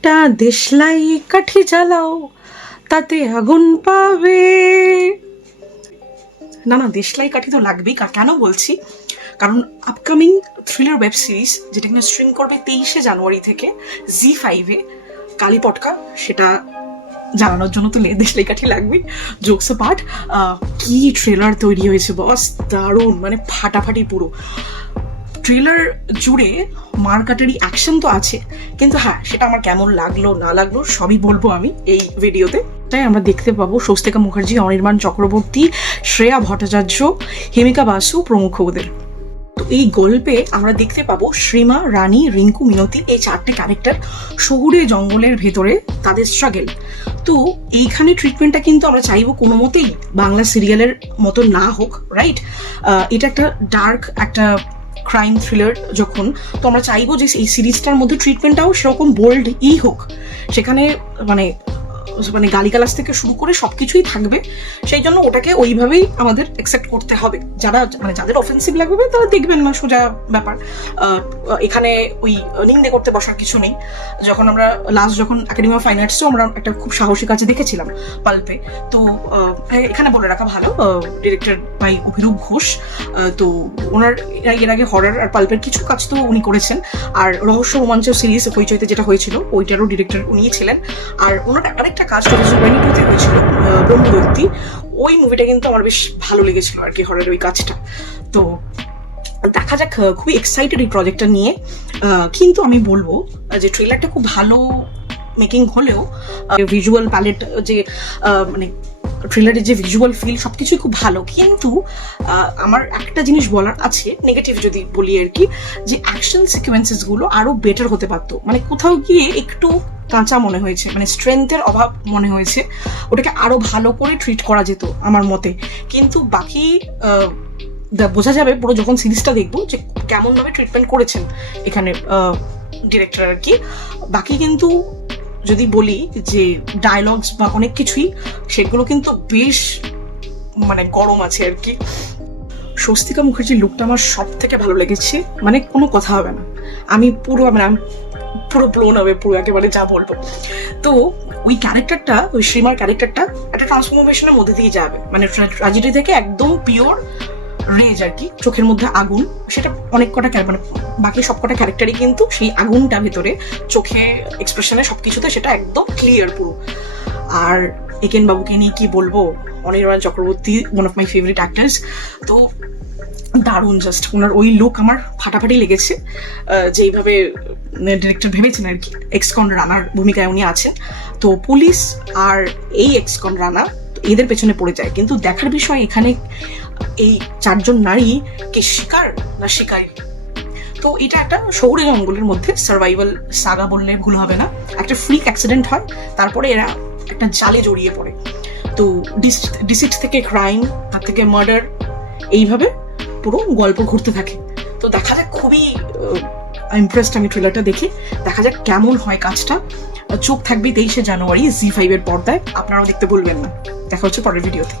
একটা দেশলাই কাঠি জ্বালাও, তাতে আগুন পাবে। না না, দেশলাই কাঠি তো লাগবেই। কেন বলছি, কারণ আপকামিং থ্রিলার ওয়েব সিরিজ যেটা কিনা স্ট্রিম করবে 23শে জানুয়ারি থেকে জি5-এ, কালীপটকা, সেটা জানানোর জন্য তো দেশলাই কাঠি লাগবেই। জোকস পার্ট, কি ট্রেলার তৈরি হয়েছে বস, দারুণ, মানে ফাটাফাটি পুরো ট্রেলার জুড়ে। মারকাটারি অ্যাকশন তো আছে, কিন্তু হ্যাঁ, সেটা আমার কেমন লাগলো না লাগলো সবই বলবো আমি এই ভিডিওতে। তাই আমরা দেখতে পাবো স্বস্তিকা মুখার্জি, অনির্বাণ চক্রবর্তী, শ্রেয়া ভট্টাচার্য, হিমিকা বাসু প্রমুখ ওদের। তো এই গল্পে আমরা দেখতে পাবো শ্রীমা, রানী, রিঙ্কু, মিনতি, এই চারটে ক্যারেক্টার শহুরে জঙ্গলের ভেতরে তাদের স্ট্রাগল। তো এইখানে ট্রিটমেন্টটা কিন্তু আমরা চাইবো কোনো মতেই বাংলা সিরিয়ালের মতো না হোক, রাইট? এটা একটা ডার্ক একটা ক্রাইম থ্রিলার যখন, তো আমরা চাইবো যে এই সিরিজটার মধ্যে ট্রিটমেন্টটাও সেরকম বোল্ডই হোক। সেখানে মানে গালিগালাজ থেকে শুরু করে সবকিছুই থাকবে, সেই জন্য ওটাকে ওইভাবেই আমাদের অ্যাকসেপ্ট করতে হবে। যাদের অফেন্সিভ লাগবে তারা দেখবেন না, সোজা ব্যাপার। এখানে ওই নিন্দে করতে বসার কিছু নেই। যখন আমরা যখন একাডেমি অফ ফাইন আর্টসেও আমরা একটা খুব সাহসী কাজ দেখেছিলাম পাল্পে, তো এখানে বলে রাখা ভালো, ডিরেক্টর বাই অভিরূপ ঘোষ। তো ওনার এর আগে হরর আর পাল্পের কিছু কাজ তো উনি করেছেন, আর রহস্য রোমাঞ্চ সিরিজ হইচইতে যেটা হয়েছিল ওইটারও ডিরেক্টর উনিই ছিলেন। আর ওনার আরেকটা কাজ 2022-তে হয়েছিল ব্রহ্মদৈত্যী, ওই মুভিটা কিন্তু আমার বেশ ভালো লেগেছিল আর কি, হরের ওই কাজটা। তো দেখা যাক, খুবই এক্সাইটেড এই প্রজেক্টটা নিয়ে। কিন্তু আমি বলবো যে ট্রেলারটা খুব ভালো মেকিং হলেও ভিজুয়াল প্যালেট, যে মানে ট্রেলারের যে ভিজুয়াল ফিল সবকিছুই খুব ভালো, কিন্তু আমার একটা জিনিস বলার আছে, নেগেটিভ যদি বলি আর কি, যে অ্যাকশন সিকোয়েন্সেস গুলো আরো বেটার হতে পারতো। মানে কোথাও গিয়ে একটু কাঁচা মনে হয়েছে, মানে স্ট্রেংথের অভাব মনে হয়েছে, ওটাকে আরো ভালো করে ট্রিট করা যেত আমার মতে। কিন্তু বাকি বোঝা যাবে পুরো যখন সিরিজটা দেখবো যে কেমন ভাবে ট্রিটমেন্ট করেছেন এখানে ডিরেক্টর আর কি। বাকি কিন্তু যদি বলি যে ডায়লগস বা অনেক কিছুই, সেগুলো কিন্তু বেশ মানে গরম আছে আর কি। স্বস্তিকা মুখার্জির লুকটা আমার সব থেকে ভালো লেগেছে, মানে কোনো কথা হবে না, আমি পুরো ব্লোন হবে পুরো, একেবারে যা বলবো। তো ওই ক্যারেক্টারটা, ওই শ্রীমার ক্যারেক্টারটা একটা ট্রান্সফরমেশনের মধ্যে দিয়ে যাবে, মানে ট্র্যাজেডি থেকে একদম পিওর রেজ আর কি, চোখের মধ্যে আগুন, সেটা অনেক কটা মানে বাকি সব কটা ক্যারেক্টারই কিন্তু সেই আগুনটা ভেতরে চোখে, এক্সপ্রেশনে, সবকিছুতে সেটা একদম ক্লিয়ার পুরো। আর একেন বাবুকে নিয়ে কি বলবো, Anirban Chakraborty, one of my favourite actors. তো দারুণ, জাস্ট ওনার ওই লুক আমার ফাটাফাটি লেগেছে, যেইভাবে ডিরেক্টর ভেবেছেন আর কি। এক্সকন রানার ভূমিকায় উনি আছেন, তো পুলিশ আর এই এক্সকন রানা এদের পেছনে পড়ে যায়, কিন্তু দেখার বিষয় এখানে এই চারজন নারী কে শিকার না শিকারী। তো এটা একটা শহুরে জঙ্গলের মধ্যে সার্ভাইভাল সাগা বললে ভুল হবে না। একটা ফ্রিক অ্যাক্সিডেন্ট হয়, তারপরে এরা একটা জালে জড়িয়ে পড়ে, তো ডিসিট থেকে ক্রাইম, তার থেকে মার্ডার, এইভাবে পুরো গল্প ঘুরতে থাকে। তো দেখা যাক, খুবই ইমপ্রেসড আমি ট্রেলারটা দেখে, দেখা যাক কেমন হয় কাজটা। চোখ থাকবে 23শে জানুয়ারি জি5-এর পর্দায়, আপনারাও দেখতে ভুলবেন না। দেখা হচ্ছে পরের ভিডিওতে।